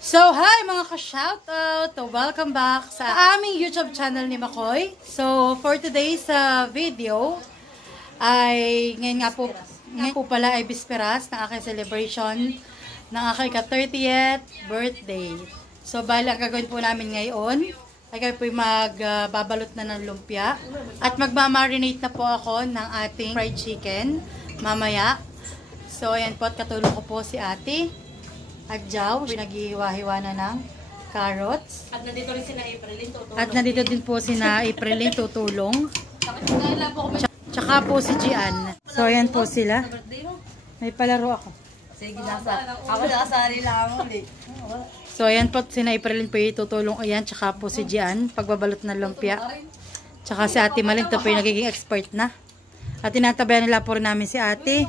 So, hi mga ka-shoutout! Welcome back sa aming YouTube channel ni Makoy. So, for today's video, ay ngayon po pala ay bisperas ng aking celebration ng aking ka-30th birthday. So, bali ang gagawin po namin ngayon ay kami po magbabalot na ng lumpia at magmamarinate na po ako ng ating fried chicken mamaya. So, ayan po at katulong ko po si ate. Adjaw, pinaghiwa-hiwa na ng carrots. At nandito rin si na Aprilin tutulong. At nandito din po si na Aprilin tutulong. Tsaka po si Gian. So, ayan po sila. May palaro ako. Sige, ako nakasali lang ako ulit. So, ayan po si na Aprilin po tutulong. Ayan, tsaka po si Gian. Pagbabalot ng lumpia. Tsaka si Ate Malin, ito po yung nagiging expert na. At tinatabayan nila po rin namin si Ate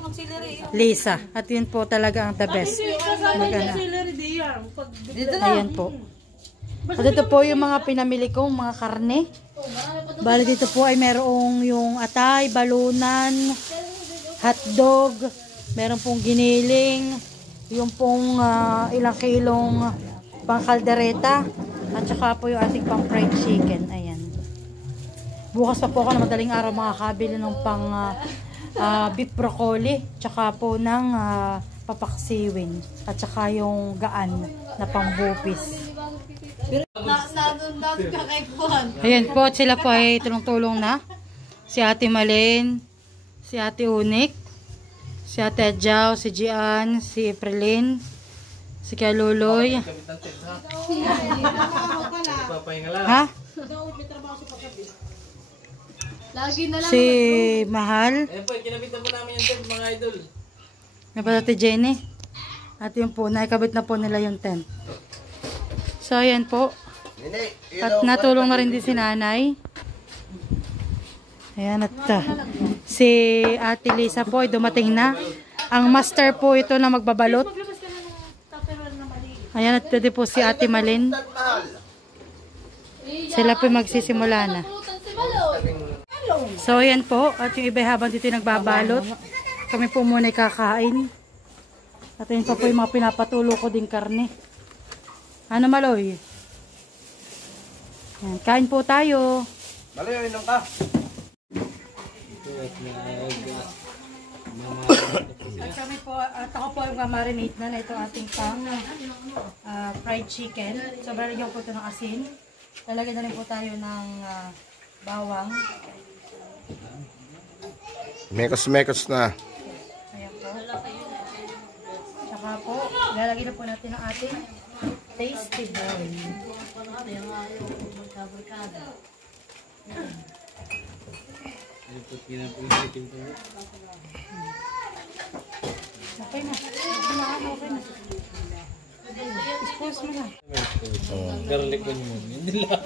Lisa. At yun po talaga ang the best. Ayan po. At ito po yung mga pinamili kong mga karne. Bali dito po ay merong yung atay, balunan, hotdog, meron pong giniling, yung pong ilang kilong pang kaldereta, at saka po yung ating pang fried chicken. Ayan. Bukas pa po ako na madaling araw makakabili ng pang beef broccoli, tsaka po ng papaksiwin, at saka yung gaan na pang bupis. Ayan po, at sila po ay tulong-tulong na. Si Ate Malin, si Ate Unik, si Ate Adjaw, si Gian, si Aprilin, si Kaluloy. Ha? Si Mahal. Ayan po, kinabitan po namin yung tent, mga idol. Napatati Jenny. At yun po, naikabit na po nila yung tent. So, ayan po. At natulong na rin din si nanay. Ayan, at si Ate Lisa po ay dumating na. Ang master po ito na magbabalot. Ayan, at pwede po si Ate Malin. Sila po magsisimula na. So, ayan po. At yung iba habang dito nagbabalot, kami po muna kakain. At yun pa po yung mga pinapatulo ko din karne. Ano, Maloy? Ayan, kain po tayo. Maloy, inom ka. At kami po, at ako po yung marinate na ito ating pang fried chicken. So, lalagyan po ito ng asin. Lalagyan na rin po tayo ng bawang. Mekos-mekos na. Ayan po. Tsaka po, lalagyan na po natin ang ating tasty boy. Okay na. Okay na. Expose mo na. Garlic ko naman. Hindi lahat.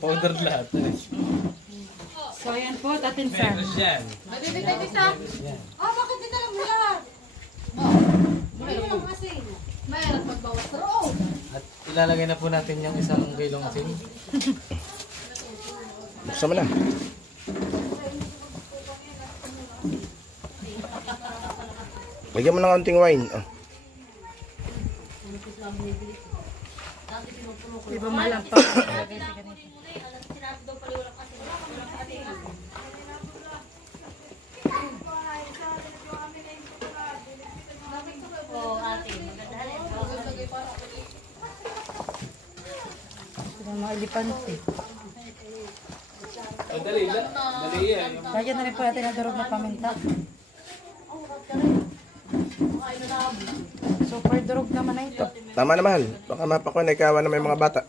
Powder lahat. So, ayan po, tatinsan. Menos yan. Bakit dito lang lahat? Mayroon lang kasi. Mayroon magbawas roon. At ilalagay na po natin yung isang kilong asin. Buksan mo na. Lagyan mo ng kaunting wine. Oh. Diba malang pa? Mga elepante. Dali lang. Dali yan. Lagyan na rin po natin ang durog na paminta. Super durog naman na ito. Tama na, mahal. Baka mapakunay-kawa na may mga bata.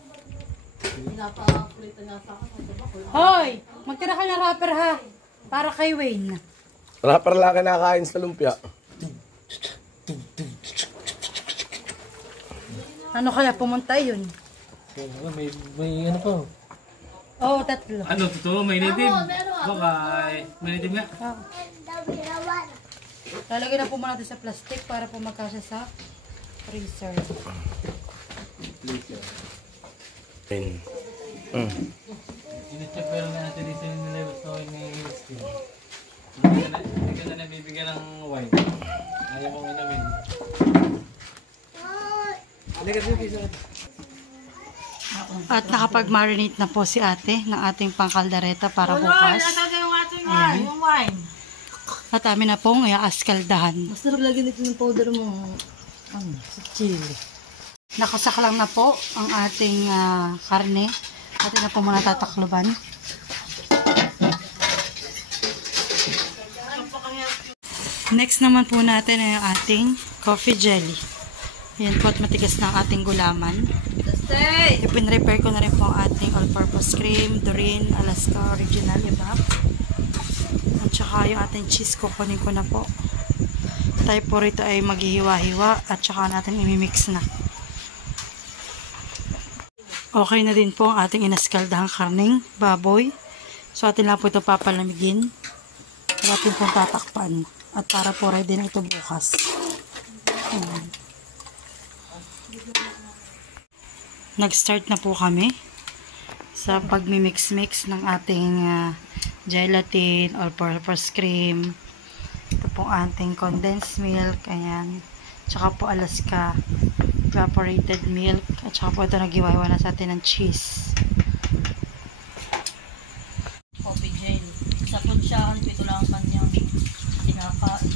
Hoy! Magtira ka ng rapper ha. Para kay Wayne. Rapper lang kinakain sa lumpia. Ano kaya pumunta yun? May ano po. Oo, tatlo. Ano, totoo? May native? Baka may native nga. Oh. Lalagyan na po muna natin sa plastic para po magkasya sa freezer. Inicheck pero natin dito yung nilabas na wine ng skin. Hindi ka na nabibigyan ng wine. Ayaw mong inamin. At nakapag-marinate na po si ate ng ating pangkaldareta para bukas. Ayan. At amin na pong iaaskaldahan. Basta naglagyan dito ng powder mo. Sa chili. Nakasaklang na po ang ating karne. Atin na po muna tatakloban. Next naman po natin ay ang ating coffee jelly. Ayan po at matigas na ang ating gulaman. Ipin-repair ko na rin po ang ating all-purpose cream, Doreen, Alaska Original Evap. At saka yung ating cheese kukunin ko na po. Tayo po rito ay maghihiwa-hiwa at saka natin imimix na. Okay na din po ang ating inaskaldahang karning baboy. So atin lang po ito papalamigin. At atin pong tatakpan. At para po ready na ito bukas. Ayan. Nag-start na po kami sa pagmimix-mix ng ating gelatin, all-purpose cream. Ito po ating condensed milk. Ayan. Tsaka po Alaska evaporated milk. At saka po ito nagiwawa na sa atin ng cheese. Coffee jelly. Sa punsyahan, ito lang ang kanyang kinakain.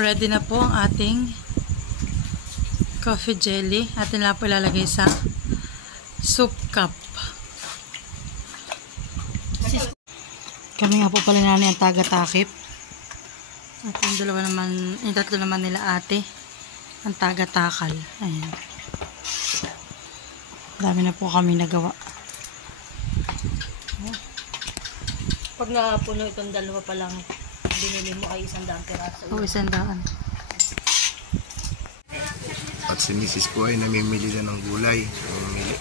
Ready na po ang ating coffee jelly. Atin lang po ilalagay sa soup cup. Kami nga po pala nanay ang taga-takip. At yung tatlo naman nila ate ang taga-takal. Ayan. Dami na po kami nagawa. Pag napuno itong dalawa pa lang, binili mo ay 100 peraso. O 100. At si Mrs. po ay namimili na ng gulay. Namimili.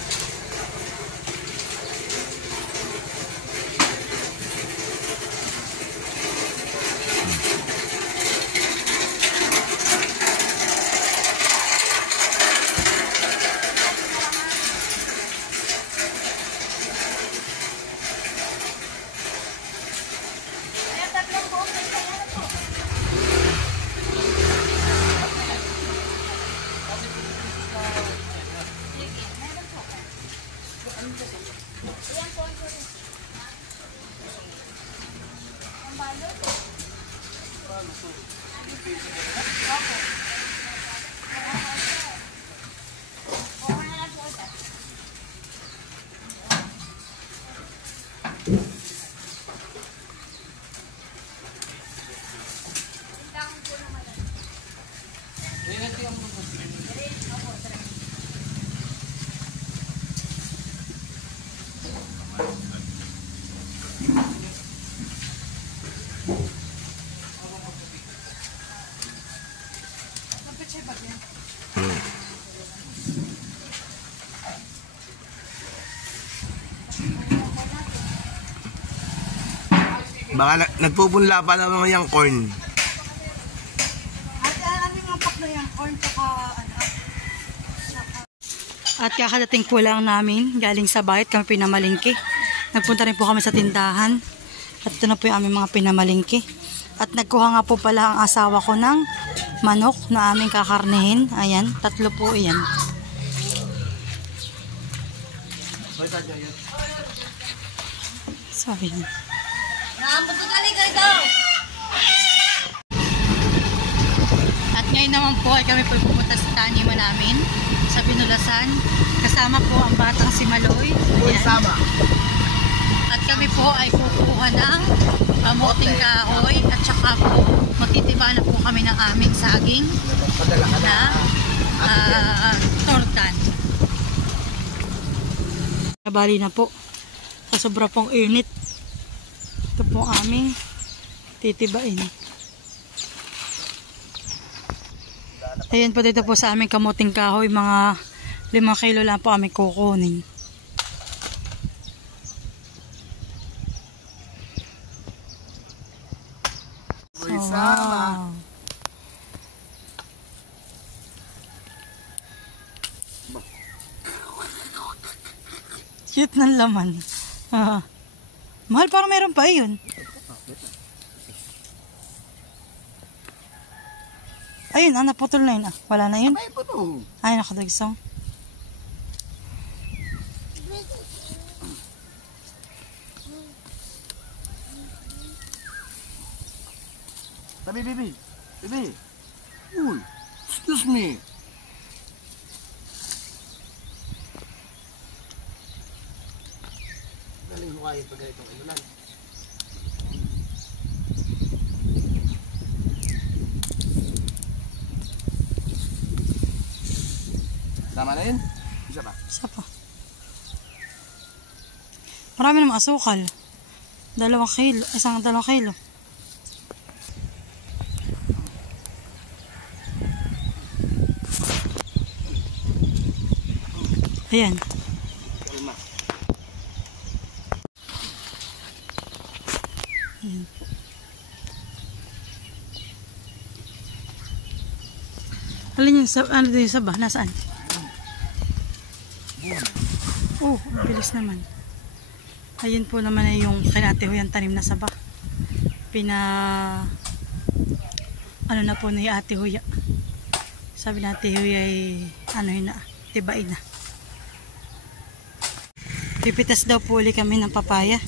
Baka nagpupunla pa naman yung corn. At kakadating po lang namin galing sa bahay kami pinamalingki. Nagpunta rin po kami sa tindahan. At ito na po yung aming mga pinamalingki. At nagkuha nga po pala ang asawa ko ng manok na aming kakarnehin. Ayan, 3 po yan. Sabi niya. At ngayon naman po ay kami po pupunta sa taniman namin sa Binulasan. Kasama po ang batang si Maloy. Ayan. At kami po ay kukuha ng kamuting kahoy at saka po magtitiba na po kami ng aming saging na tortan. Nabali na po. Sa sobra pong init. Ito po aming titibain. Ayan po dito po sa aming kamuting kahoy. Mga 5 kilo lang po aming kukunin. Wow. Cute ng laman. Mahal, parang meron pa yun. Ayun, naputol na yun. Wala na yun. Ay, po to. Ay, nakadagsong. Tabi, bibi. Bibi. Uy, excuse me. Galing mo kayo pag itong ulan. Tama na yun? Isa pa? Isa pa. Marami namang asukal. 2 kilo. 1 kilo. Ayan. Kalma. Ayan. Alin yung ano din yung saba? Nasaan? Oh, ang bilis naman. Ayun po naman ay yung kinate ho yung tanim na saba. Ano na po ni Ate Huya. Sabi na Ate Huya ay tibain na. Pipitas daw po uli kami ng papaya.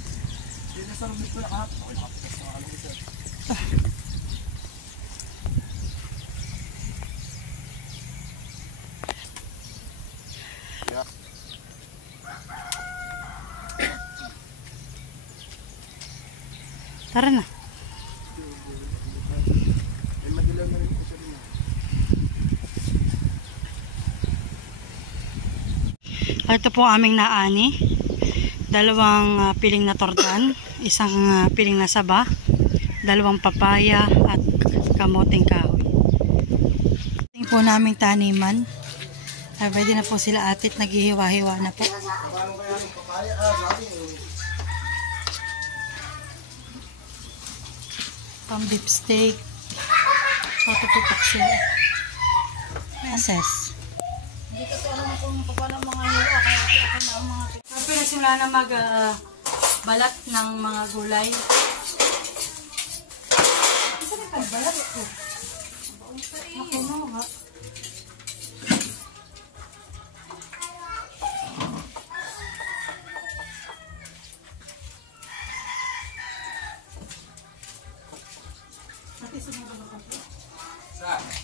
Tara na. Ito po aming naani. 2 piling na tordan, 1 piling na saba, 2 papaya at kamoting kahoy. Ito po naming taniman. Pwede na po sila atit, naghihiwa-hiwa na po. Pang beef steak. Patututok sila. Assess. Hindi ko alam kung paano mga hiwa, kaya ako na ang mga... Kapag nagsimula na magbalat ng mga gulay. Isa na balat ko. Ako na ha.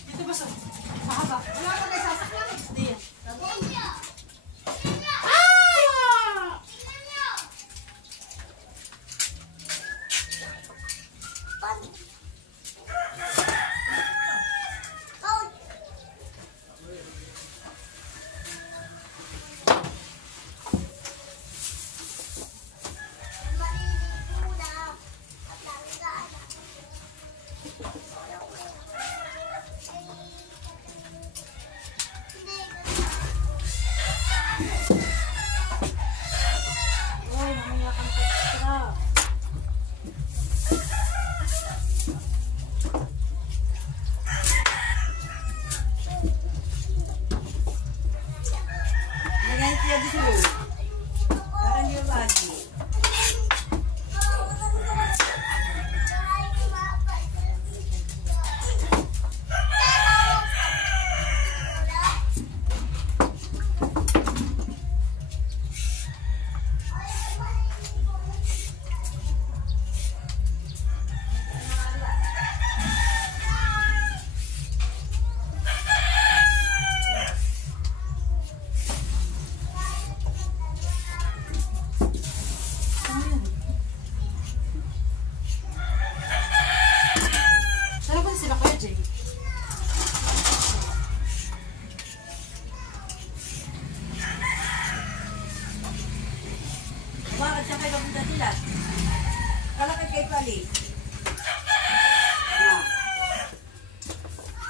Dito ba sa? Mahaba. Wala ka na sasakyan. Hindi yan.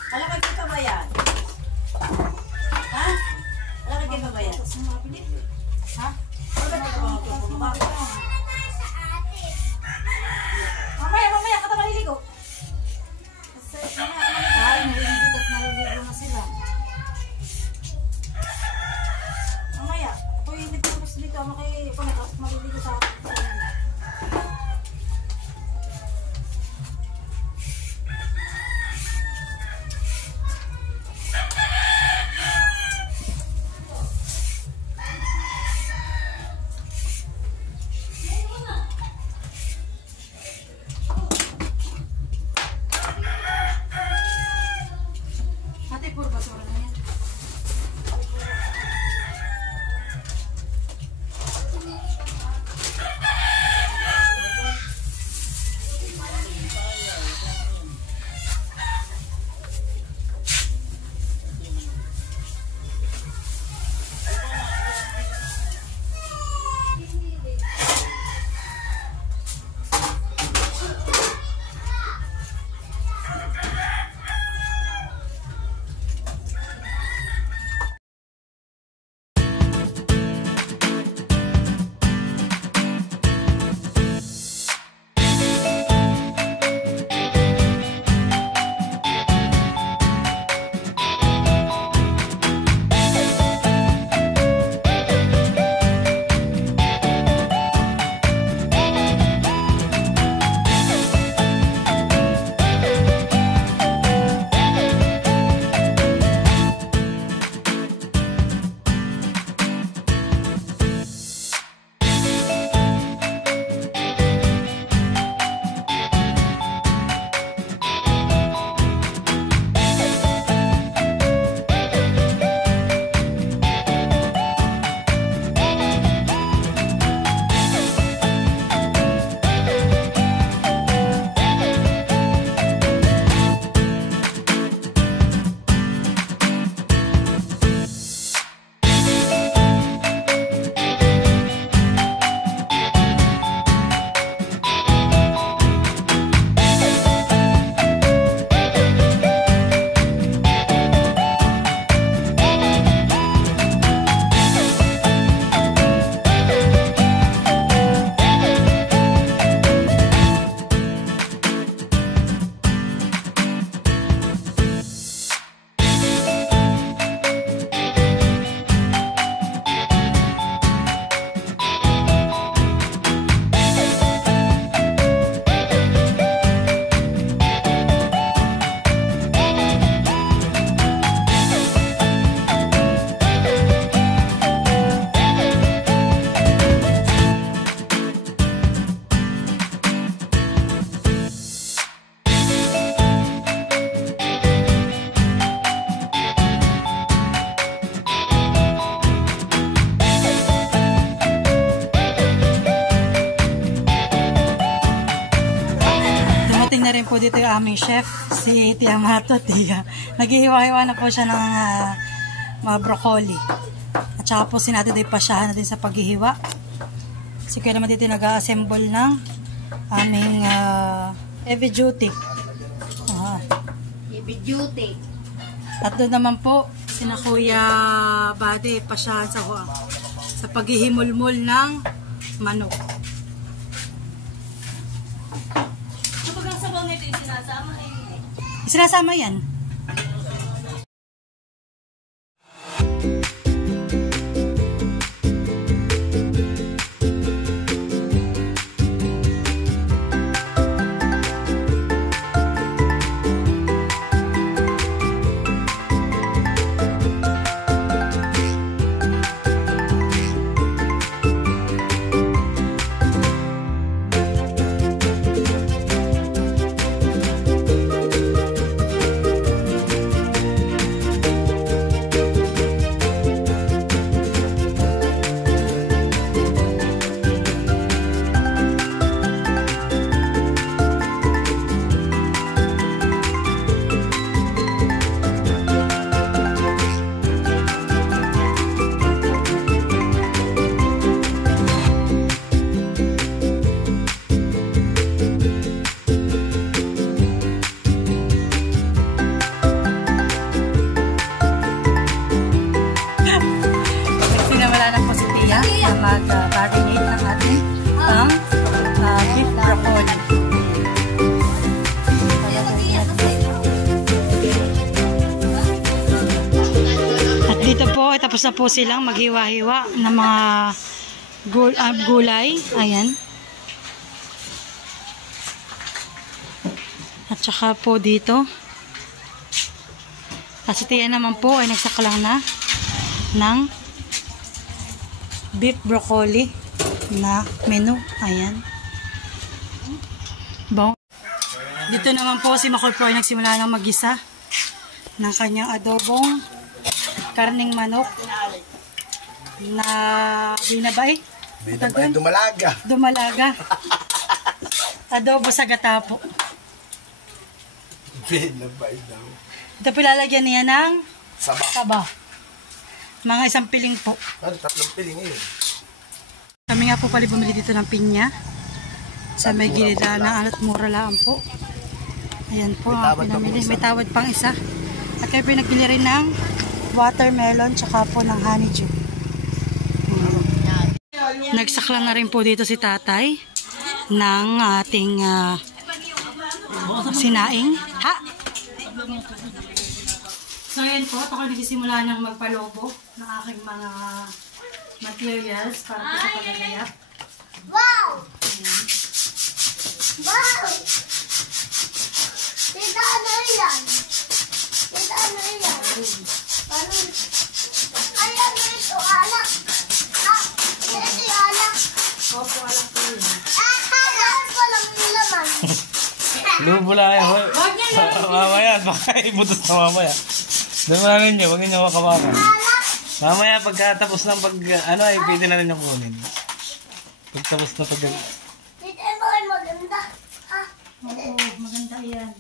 Alakad ka ba yan? Ha? Alakad ka ba yan? Ha? Mamaya ka na maliligo. Ay, naliligo at naliligo na sila. Mamaya, ako yung nagtapos dito, maliligo sa akin. aming chef, si Tia Mato, Tia. Naghihiwa-hiwa na po siya ng mga broccoli. At saka po sinatiday pa siya natin sa paghihiwa. Si Kuya naman dito nag-assemble ng aming heavy duty. Heavy duty. At doon naman po, sina Kuya Buddy pa siya sa paghihimulmul ng manok. Kapag ang sabaw nito yung sinasama Sinasama yan. Mag-marinate ng ating beef broccoli. At dito po, tapos na po silang maghiwa-hiwa ng mga gulay. Ayan. At saka po dito, kasi Tia naman po ay nagsakalang na ng beef broccoli na menu. Ayan. Bon. Dito naman po si Makoy po ay nagsimula ng mag-isa ng kanyang adobong karning manok na binabay. Binabay, dumalaga. Dumalaga. Adobo sa gata po. Binabay daw. Ito po lalagyan niya ng Saba. Mga isang piling po. Ano, 3 piling eh. Kami nga po pala bumili dito ng pinya. Sa may gilid ng anot mura lang po. Ayan po ang pinamili. May tawad pang isa. At kayo pinagbili rin ng watermelon tsaka po ng honeydew. Nagsaklang na rin po dito si tatay ng ating sinaing. Ha? So yan po, ako nagsisimula ng magpalobo ng aking mga materials para po sa pagagayak. Wow! Wow! Tita, ano yan? Tita, ano yan? Parang... Ay, ano ito? Alak? Ah, ito yung alak? Opo, alam po yun. Ah, alak ko lang yung laman. Lubo lang yan. Mamaya, baka ibutos na mamaya. Doon na ninyo, huwag ninyo makabakan. Mamaya pagkatapos ng ano ay pwede na rin yung kunin. Pagtapos na Tita, ito ay maganda. Ah, Oo, maganda yan.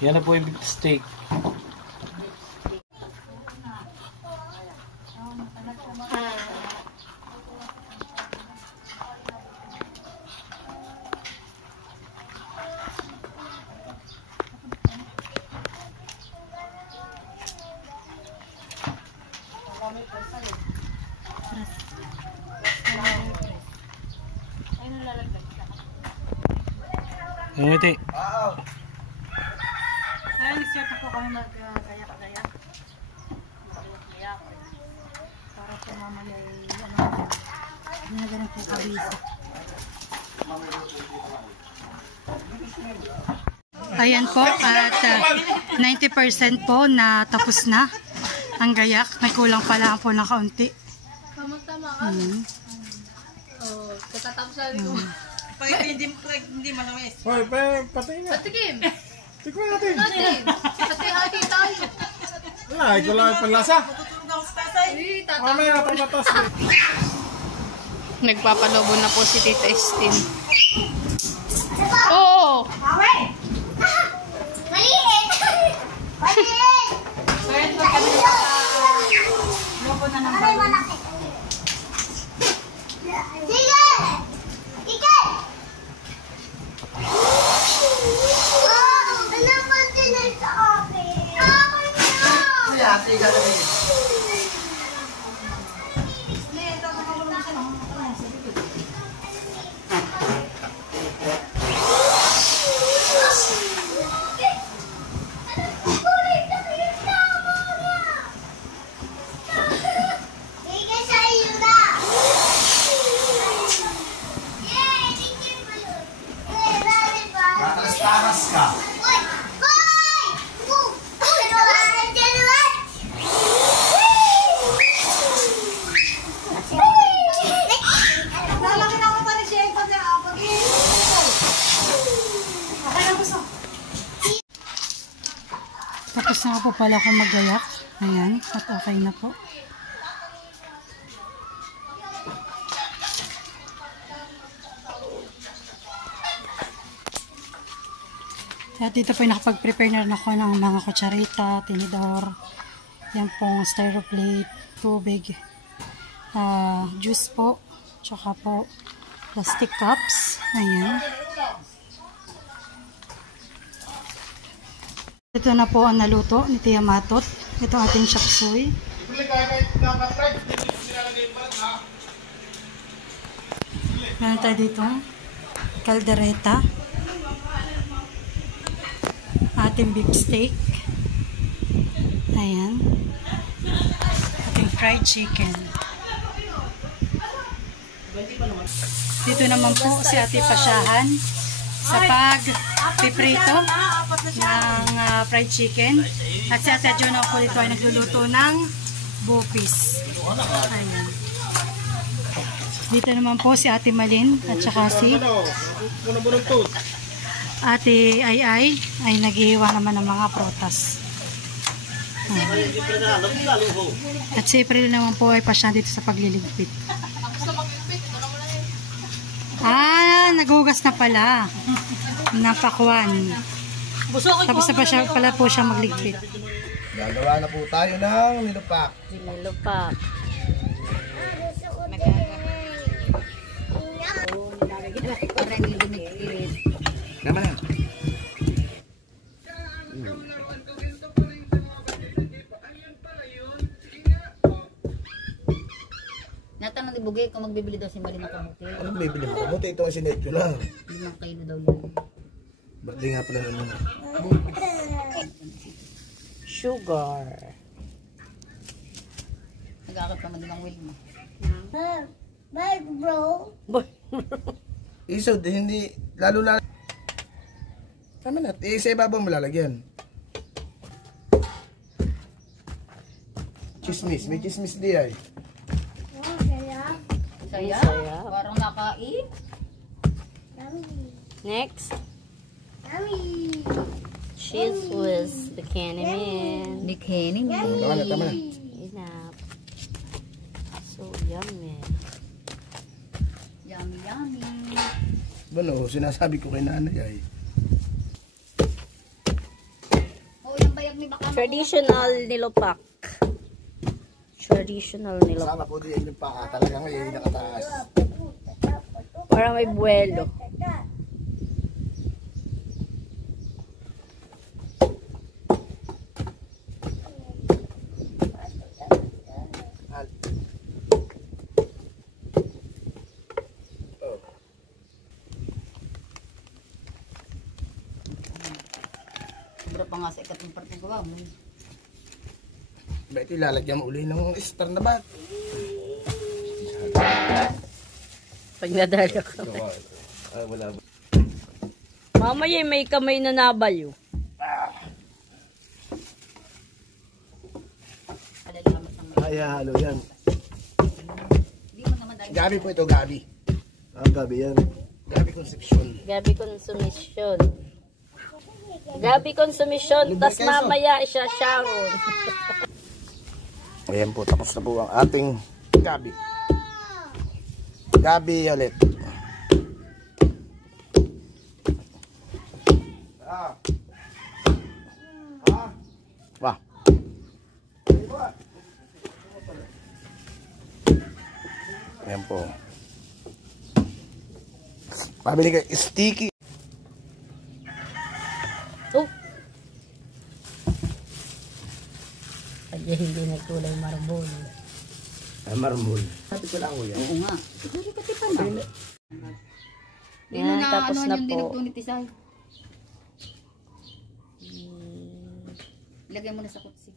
yan na po yung beef steak. Yung iti. Kaya nag-start na po kami mag-gayak-gayak. Mag-gayak-gayak. Para po mamaya na ganun po kabisa. Ayan po, at 90% po na tapos na Ang gayak. May kulang pala po ng kaunti. Tama-tama ka. Oh, katatapos sabi ko. Pag hindi malawis. Hoy, patay na. Patikim. Tikman natin. Natin. Hati-hati tayo. Wala, ito lang yung panlasa. Uy, tata. Mamaya na pagkatas. Nagpapalobo na po si Tita Estin. Oo! Maliit! Maliit! Aray, malaki. Sige! Sige! Ano ba din sa akin? Akin na! Sige sa iyo na! Yay! Tingin mo yun! Dali ba? Taras ka. Boy! Boy! Boom! Ano ang dalawa? Lalaki na ako tali siya. Tapos na po pala ako magayak. Ayan. At okay na po. At dito po nakapag-prepare na rin ako ng mga kutsarita, tinidor, yan pong styroplate, tubig, juice po, tsaka po plastic cups. Ayan. Ito na po ang naluto ni Tia Matot. Ito ating chop suey. Meron tayo dito kaldereta, ating beef steak, ayan, ating fried chicken. Dito naman po si Ate Pasyahan sa pag-piprito ng fried chicken. At si Ate Juno po dito ay nagluluto ng bupis. Ayan. Dito naman po si Ate Malin at saka si Ate Ay naghihiwa naman ng mga protas. At si April naman po ay pasya dito sa pagliligpit. Naghugas na pala. Napakwan. Tapos na pa siya, pala po siya magligpit. Gagawa na po tayo ng nilupak. Nilupak. Naman na. Natanong ni Bugay kung magbibili daw si Marina kamuti. Anong bibili mo? Kamuti ito ang sinetyo lang. 5 kilo daw yun. Birthday nga pala naman. Sugar. Nag-aakot pa man din ang wheel mo. Bye, bro. Iso, hindi, lalo na. Tama na, sa ibabaw mo lalagyan. Chismis, may chismis di ay. Saya? Parang nakain. Next, Yummy. cheese with bikini man. Bikini mo. Tama na. Enough. So yummy. Yummy, yummy. Bueno, sinasabi ko kay nanay ay. Oh, yung bayag ni baka mo. Traditional nilopak. Traditional nilopak. Sama po din yung paa talaga ngayon nakataas. Para may buwelo. Sobra pa nga sa ikatong parte ko ba mo. Ba ito ilalagyan mo uli ng star na bat. Pag nadala ka. Ay, wala. Mamaya may kamay na nabaliw. ihahalo yan. Gabi po ito, Gabi. Gabi yan. Gabi Concepcion. Gabi konsumisyon. Gabi konsumisyon, tas mamaya siya Sharon. Ayan po, tapos na po ang ating gabi. Gabi ulit. Wah. Ayan po. Pabili kayo sticky. Oh. Kaya hindi nagkulay marble. Marmol. Sabi ko lang yan. Oo nga. Siguro pati pa na. Yan, tapos na po. Ilagay mo na sa kutsi.